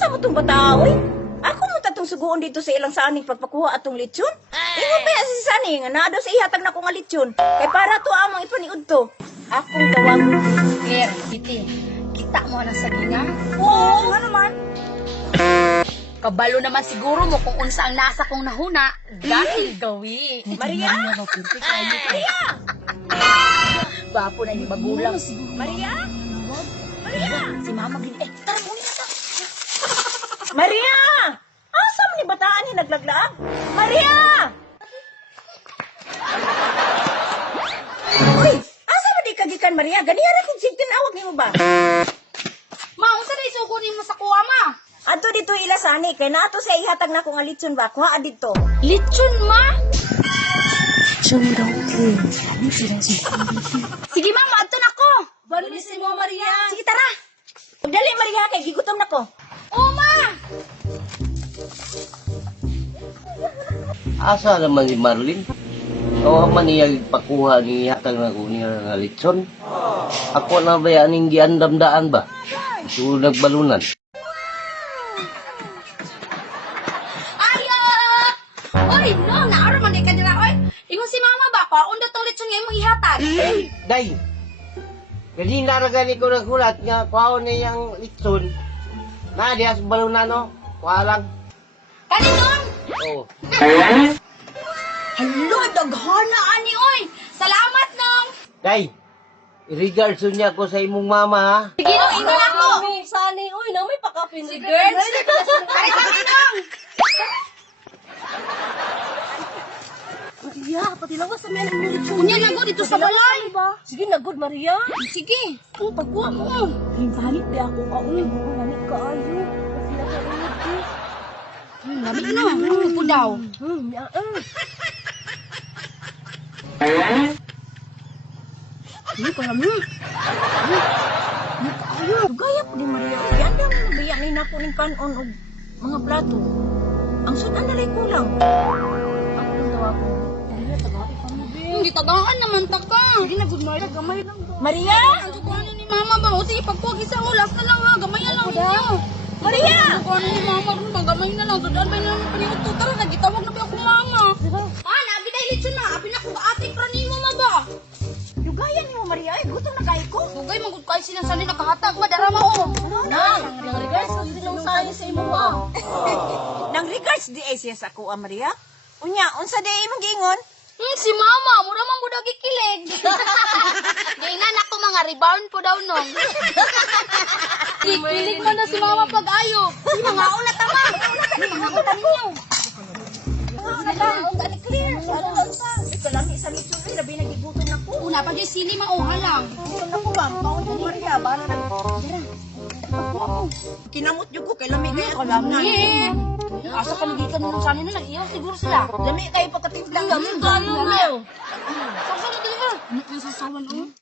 Asa mo itong bataoy? Ako mo tatong suguon dito sa ilang saning pagpakuha atong lechon. Ingon pa si Sani nga naa daw sa ihatag na ko nga lechon. Kay para to amang ipaniud to. Akong tawag. Claire, Kitty, kita mo na sa gina? Oo, nga naman. Kabalo naman siguro mo kung unsa ang nasa kong nahuna dahil gawi. Maria! Maria! Gwapo na yung magulang. Maria! Maria! Si Mama gini. Tara, muna na. Maria! Asa mo ni bataan ni naglaglaag? Maria! Uy! Asa mo di kagikan, Maria? Ganihan na kung sigtin awag ni mo ba? Ma, unsa na isukunin mo sa kuha, ma? Ato dito ilasani, kay nato sa ihatag na kong alitson ba? Kuha dito. Lechon, ma? Sige, mama, ato na ko. Banisin mo, Maria. Sige, tara. Magdali, Maria, kay gigutom na ko. Oo, ma. Asa naman si Marlene? O man niya pakuha ni hatag na ko niya nga litson. Ako na ba yan yung giandamdaan ba? So nagbalunan. Ayo! Oy, no, naara man di ka nila, oy. Ingon si mama ba ko, unda tong lechon nga imong ihatag. Day! Kanina gani ko nagulat nga kuhaon niya yung litson. Na diya sa balunan no? Kuha lang. Kaninon? Oo. Hello, daghana ani, oy. Salamat nong. Day! I-regards niya ko sa imong mama ha. Sige, no, ingon ako. Sani, uy, na may pakapin. Si girls. Kari sa inong. Maria, pati lawas sa meron ng lechon. Unya na go dito sa balay. Sige, nagod, Maria. Sige. Oh, pagkuha mo. Ganit di ako ka, uy. Ganit ka ayo. Dami na. Ito daw. Hindi ko alam mo. Ayo, gaya po ni Maria. Yan lang ang nabayan ni napo ng kanon o mga plato. Ang sudan na rin kulang. Ako lang daw ako. Maria, tagay ka mo, be. Hindi tagaan naman ta ka. Sige na, good morning. Gamay lang daw. Maria! Ang sukuhanin ni mama ba? O sige, pagkuha sa ulas na lang ha. Gamayan lang ninyo. Maria! Ang sukuhanin ni mama rin ba? Gamay na lang. Dadaan ba na naman paniwag to? Tara, nagitawag na ba ako mama? Ah, nabi dahil lechon na. Abi na kung ating pranimo ma ba? Yung gaya ni mo, Maria. Ay, gutom na kayo ko. Dugay, magod kayo silang sali nakahatag. Madarama o. Nang regards ko din ang sayo sa imo mo. Nang regards di ay siya sa kuha, Maria. Unya, unsa di imong giingon? Si mama, mura man budak ikilig. Gainan ako mga rebound po daw nung. Kikilig man na si mama pag ayo. Si mga una tama. Mga kutan ninyo. Ang gani clear. Ano lang pa? Ikaw lang isa ni Chuloy, labi nagigutom na ko. Una pa dyan sili mauha lang. Gutom na ko ba? Kaon ko, Maria. Bala na. Kinamot yung ko, kay lami kaya ako lami. Eh. Asa ka nagikan nung sanin na nag-iyaw siguro sila. Lami kayo pagkatimplang. Lami kayo. Sasa na dito ba? Ano yung sasawan o?